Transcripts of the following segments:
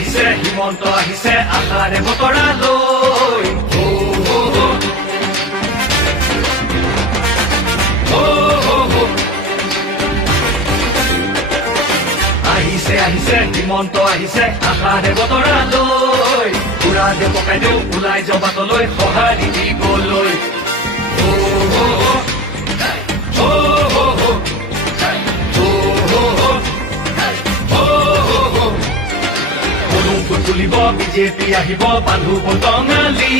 আহিছে হিমন্ত আহিছে আশাৰে বতৰা লৈ আহিছে আহিছে হিমন্ত আহিছে আশাৰে বতৰা লৈ পুৰা দে পকাই দিওঁ ওলাই যাওঁ বাটলৈ সঁহাৰি দিবলৈ তুলিব বিজেপি আহিব বান্ধু বটঙালী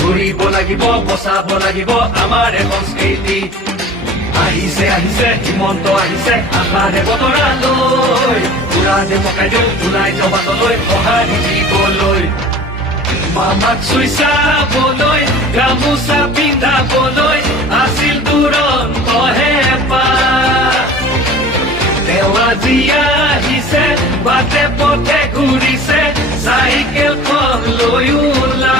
ঘূৰিব লাগিব বচাব লাগিব আমাৰ সংস্কৃতি আহিছে আহিছে হিমন্ত আহিছে আশাৰে বতৰা লৈ পুৰা দে পকাই দিওঁ ওলাই যাওঁ বাটলৈ সঁহাৰি দিবলৈ মামাক চুই চাবলৈ গামোচা পিন্ধাবলৈ আছিল দুৰন্ত হেঁপাহ তেওঁ আজি আহিছে বাটে পথে ঘূৰিছে চাইকেলখন লৈ ওলা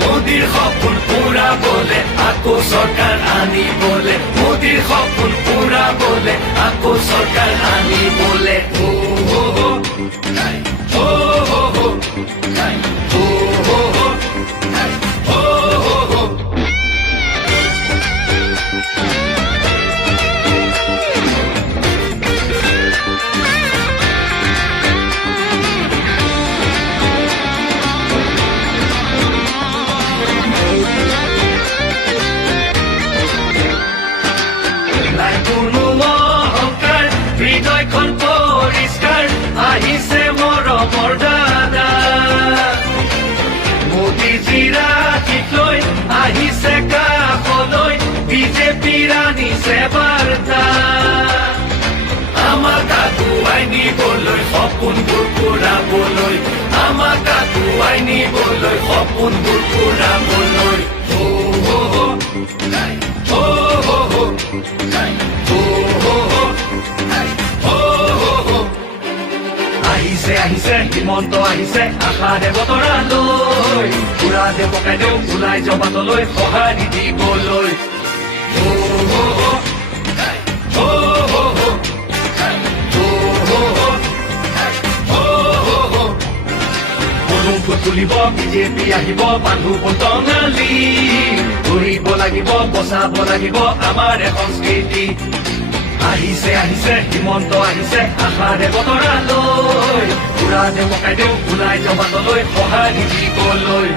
মোদীৰ সপোন পুৰাবলে আকৌ চৰকাৰ আনিবলে মোদীৰ সপোন পুৰাবলে আকৌ চৰকাৰ আনিবলে আহিছে মৰমৰ দাদা মোদীজীৰ আশীষ লৈ আহিছে কাষলৈ বিজেপিৰ আনিছে বাৰ্তা আমাক আগুৱাই নিবলৈ সপোনবোৰ পুৰাবলৈ আমাক আগুৱাই নিবলৈ সপোনবোৰ পুৰাবলৈ আহিছে আহিছে হিমন্ত আহিছে আশাৰে বতৰা লৈ পুৰা দে পকাই দিওঁ ওলাই যাওঁ বাটলৈ সঁহাৰি দিবলৈ তুলিব বিজেপি আহিব বান্ধু বটঙালী ঘূৰিব লাগিব বচাব লাগিব আমাৰ সংস্কৃতি আহিছে আহিছে হিমন্ত আহিছে আশাৰে বতৰা লৈ পুৰা দে পকাই দিওঁ ওলাই যাওঁ বাটলৈ সঁহাৰি দিবলৈ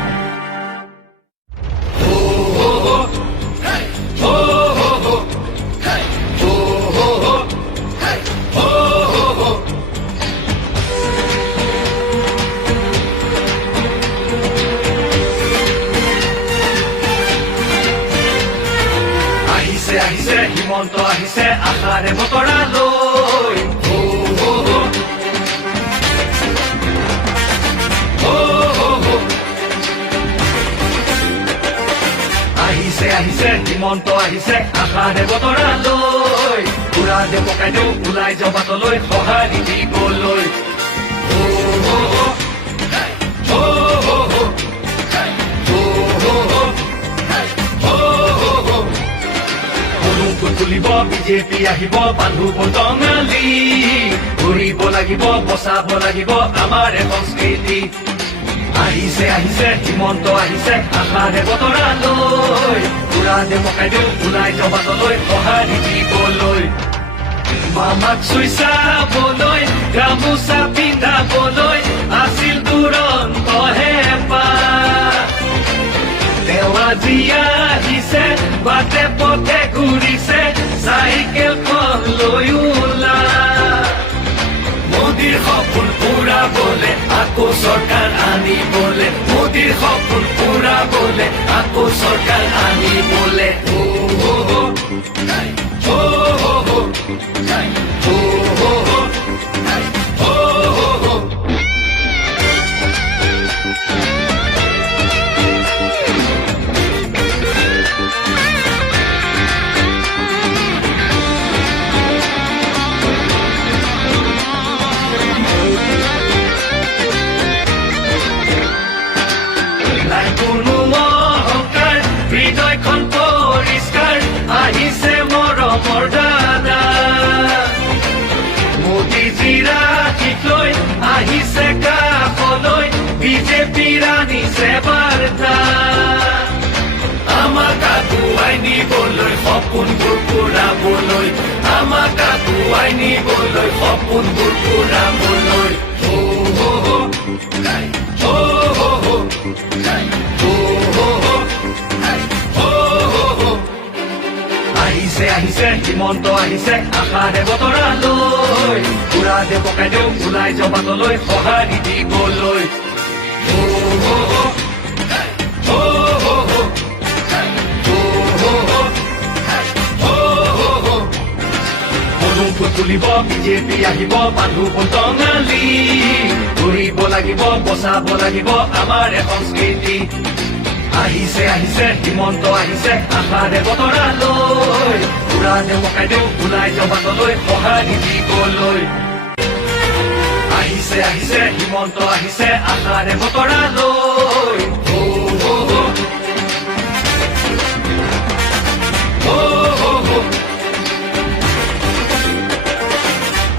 আহিছে হিমন্ত আহিছে আশাৰে বতৰা লৈ আহিছে আহিছে হিমন্ত আহিছে আশাৰে বতৰা লৈ পুৰা দে পকাই দিওঁ ওলাই যাওঁ বাটলৈ সঁহাৰি দিবলৈ তুলিব বিজেপি আহিব বান্ধু বটঙালী ঘূৰিব লাগিব বচাব লাগিব আমাৰ সংস্কৃতি আহিছে আহিছে হিমন্ত আহিছে আশাৰে বতৰা লৈ পুৰা দে পকাই দিওঁ ওলাই যাওঁ বাটলৈ সঁহাৰি দিবলৈ মামাক চুই চাবলৈ গামোচা পিন্ধাবলৈ আছিল দুৰন্ত হেঁপাহ তেওঁ আজি আহিছে বাটে পথে ঘূৰিছে চাইকেলখন লৈ ওলা মোদীৰ সপোন পুৰাবলে আকৌ চৰকাৰ আনিবলে মোদীৰ সপোন পুৰাবলে আকৌ চৰকাৰ আনিবলে আহিছে কাষলৈ বিজেপিৰ আনিছে বাৰ্তা আমাক আগুৱাই নিবলৈ সপোনবোৰ পুৰাবলৈ আমাক আগুৱাই নিবলৈ সপোনবোৰ পুৰাবলৈ হো হো হো গাই হো হো হো গাই হো হো হো গাই হো হো হো আহিছে আহিছে হিমন্ত আহিছে আশাৰে বতৰালৈ পুৰা দেৱ কাইদেউ ওলাই জবাতলৈ সঁহাৰি দিবলৈ হো হো হো গাই হো হো হো গাই হো হো হো গাই হো হো হো পদুম তুলিব বিজেপি আহিব বান্ধু টঙালি ঘূৰিব লাগিব বচাব লাগিব আমাৰ সংস্কৃতি আহিছে আহিছে হিমন্ত আহিছে আশাৰে বতৰালৈ পুৰা দেৱ কাইদেউ ওলাই জবাতলৈ সঁহাৰি দিবলৈ আহিছে আহিছে হিমন্ত আহিছে আশাৰে বতৰালৈ হো হো হো হো হো হো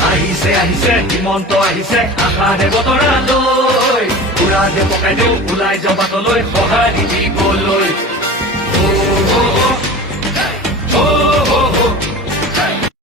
আহিছে আহিছে হিমন্ত আহিছে আশাৰে বতৰালৈ পুৰা দেৱ কাইদেউ ওলাই জবাতলৈ সঁহাৰি দিবলৈ হো হো হো